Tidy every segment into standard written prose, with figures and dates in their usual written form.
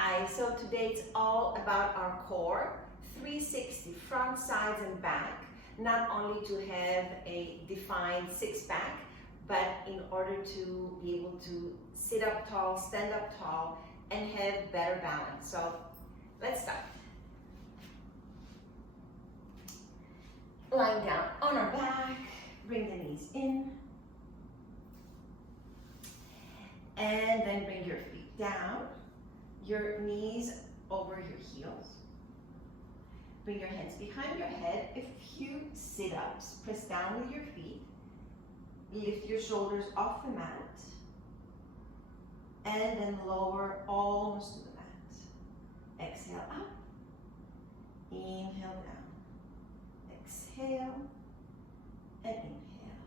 Hi, so today it's all about our core, 360 front, sides and back, not only to have a defined six-pack, but in order to be able to sit up tall, stand up tall, and have better balance. So let's start. Lying down on our back, bring the knees in, and then bring your feet down. Your knees over your heels. Bring your hands behind your head. A few sit-ups. Press down with your feet. Lift your shoulders off the mat. And then lower almost to the mat. Exhale up. Inhale down. Exhale. And inhale.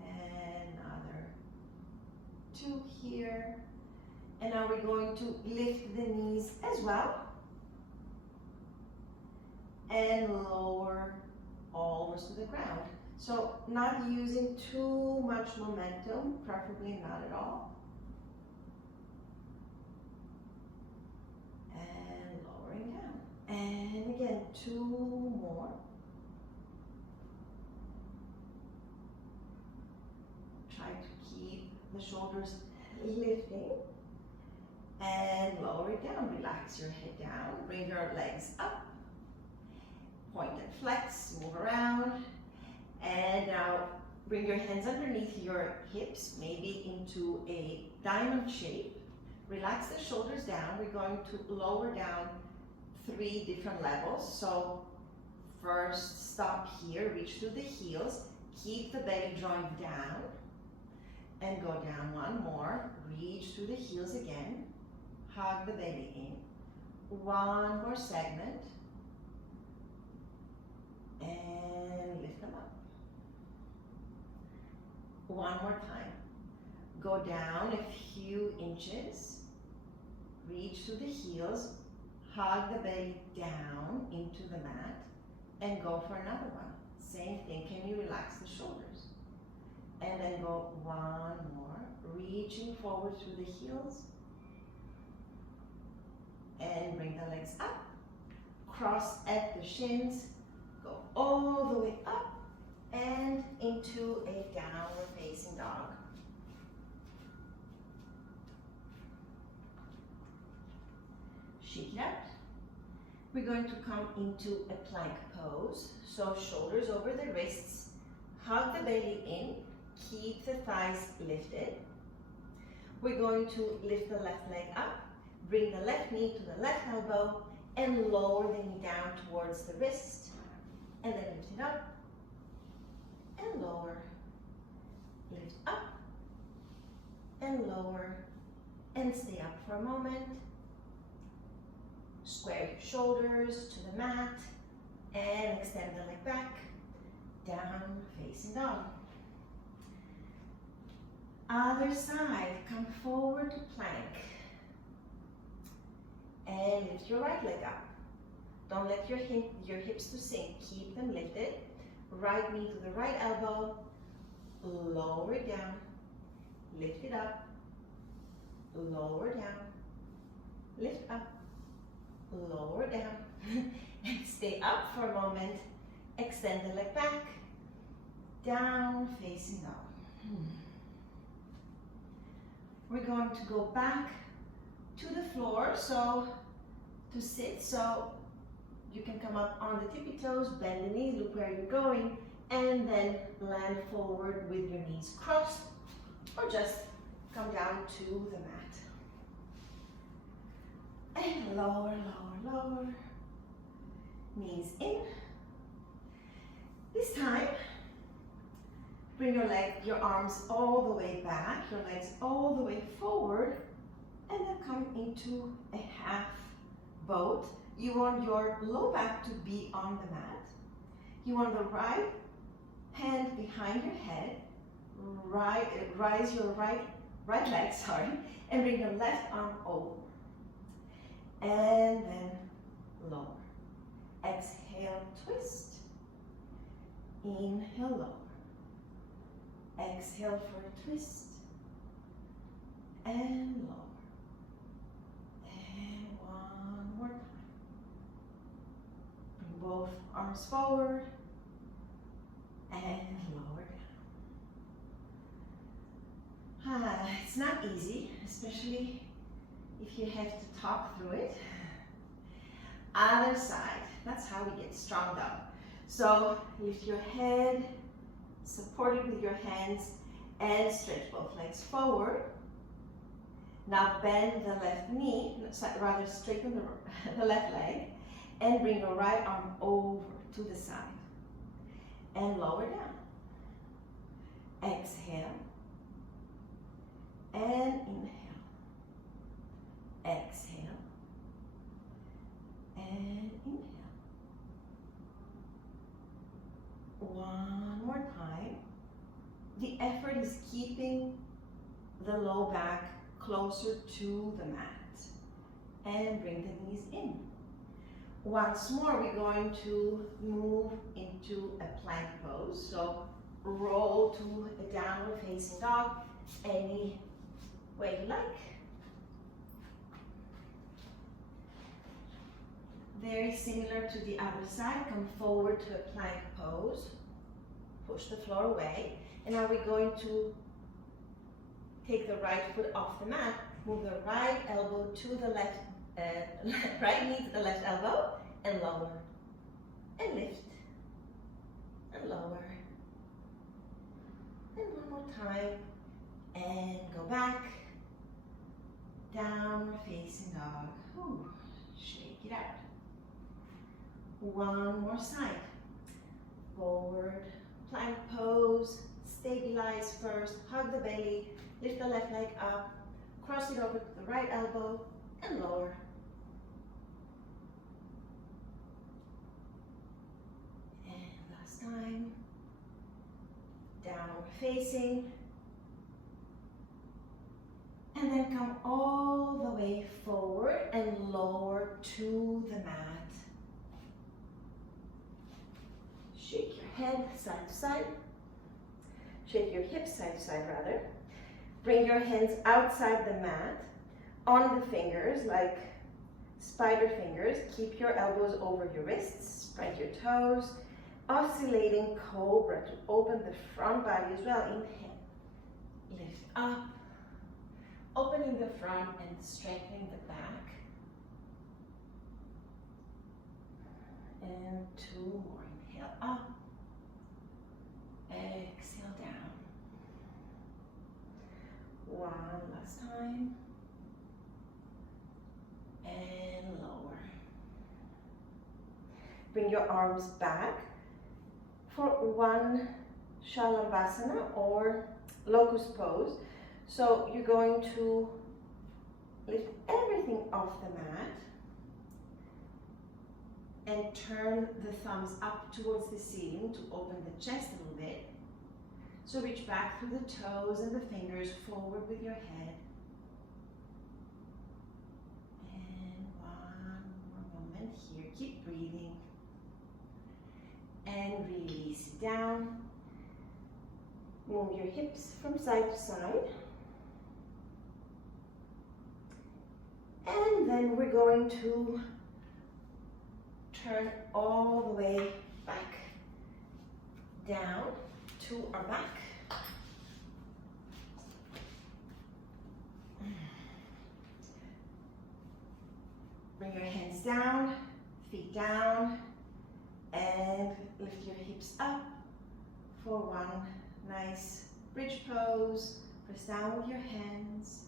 Another two here. And now we're going to lift the knees as well. And lower almost to the ground. So not using too much momentum, preferably not at all. And lowering down. And again, two more. Try to keep the shoulders lifting. And lower it down, relax your head down, bring your legs up, point and flex, move around, and now bring your hands underneath your hips, maybe into a diamond shape. Relax the shoulders down. We're going to lower down 3 different levels. So first stop here, reach through the heels, keep the belly joint down, and go down one more, reach through the heels again. Hug the belly in. One more segment. And lift them up. One more time. Go down a few inches. Reach through the heels. Hug the belly down into the mat. And go for another one. Same thing. Can you relax the shoulders? And then go one more. Reaching forward through the heels. And bring the legs up, cross at the shins, go all the way up and into a downward facing dog. Shake it out. We're going to come into a plank pose. So shoulders over the wrists, hug the belly in, keep the thighs lifted. We're going to lift the left leg up. Bring the left knee to the left elbow and lower the knee down towards the wrist. And then lift it up and lower. Lift up and lower and stay up for a moment. Square your shoulders to the mat and extend the leg back. Down, facing dog. Other side, come forward to plank. And lift your right leg up. Don't let your hips to sink. Keep them lifted. Right knee to the right elbow. Lower it down. Lift it up. Lower down. Lift up. Lower down. And stay up for a moment. Extend the leg back. Down, facing up. We're going to go back to the floor, so to sit, so you can come up on the tippy toes, bend the knees, look where you're going, and then land forward with your knees crossed, or just come down to the mat. And lower, lower, lower. Knees in. This time, bring your arms all the way back, your legs all the way forward, and then come into a half boat. You want your low back to be on the mat. You want the right hand behind your head. Rise your right leg, and bring your left arm over. And then lower. Exhale, twist. Inhale, lower. Exhale for a twist. And lower. both arms forward and lower down. It's not easy, especially if you have to talk through it. Other side, that's how we get strong down. So lift your head, support it with your hands, and stretch both legs forward. Now bend the left knee, rather straighten the left leg, and bring your right arm over to the side. And lower down. Exhale. And inhale. Exhale. And inhale. One more time. The effort is keeping the low back closer to the mat. And bring the knees in. Once more, we're going to move into a plank pose. So roll to a downward facing dog, any way you like. Very similar to the other side. Come forward to a plank pose. Push the floor away. And now we're going to take the right foot off the mat. Move the right elbow to the left, right knee to the left elbow, and lower. And lift. And lower. And one more time. And go back. Downward facing dog. Ooh, shake it out. One more side. Forward, plank pose, stabilize first, hug the belly, lift the left leg up, cross it over to the right elbow, and lower. And last time. Downward facing. And then come all the way forward and lower to the mat. Shake your head side to side. Shake your hips side to side rather. Bring your hands outside the mat on the fingers like spider fingers. Keep your elbows over your wrists. Spread your toes. Oscillating cobra to open the front body as well. Inhale. Lift up. Opening the front and strengthening the back. And two more. Inhale up. Exhale down. One last time. And lower. Bring your arms back for one Shalavasana or locust pose. So you're going to lift everything off the mat and turn the thumbs up towards the ceiling to open the chest a little bit. So reach back through the toes and the fingers forward with your head. And one more moment here. Keep breathing. And release down. Move your hips from side to side. And then we're going to turn all the way back down to our back. Bring your hands down, feet down, and lift your hips up for one nice bridge pose. Press down with your hands.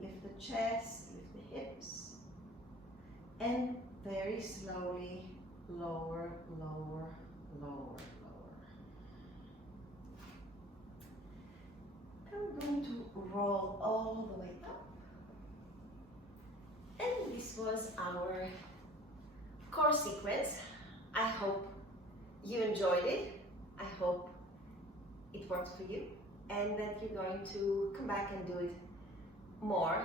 Lift the chest, lift the hips, and very slowly lower, lower, lower, lower. And we're going to roll all the way up. And this was our core sequence. I hope you enjoyed it. I hope it worked for you and that you're going to come back and do it more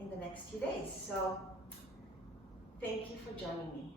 in the next few days. So thank you for joining me.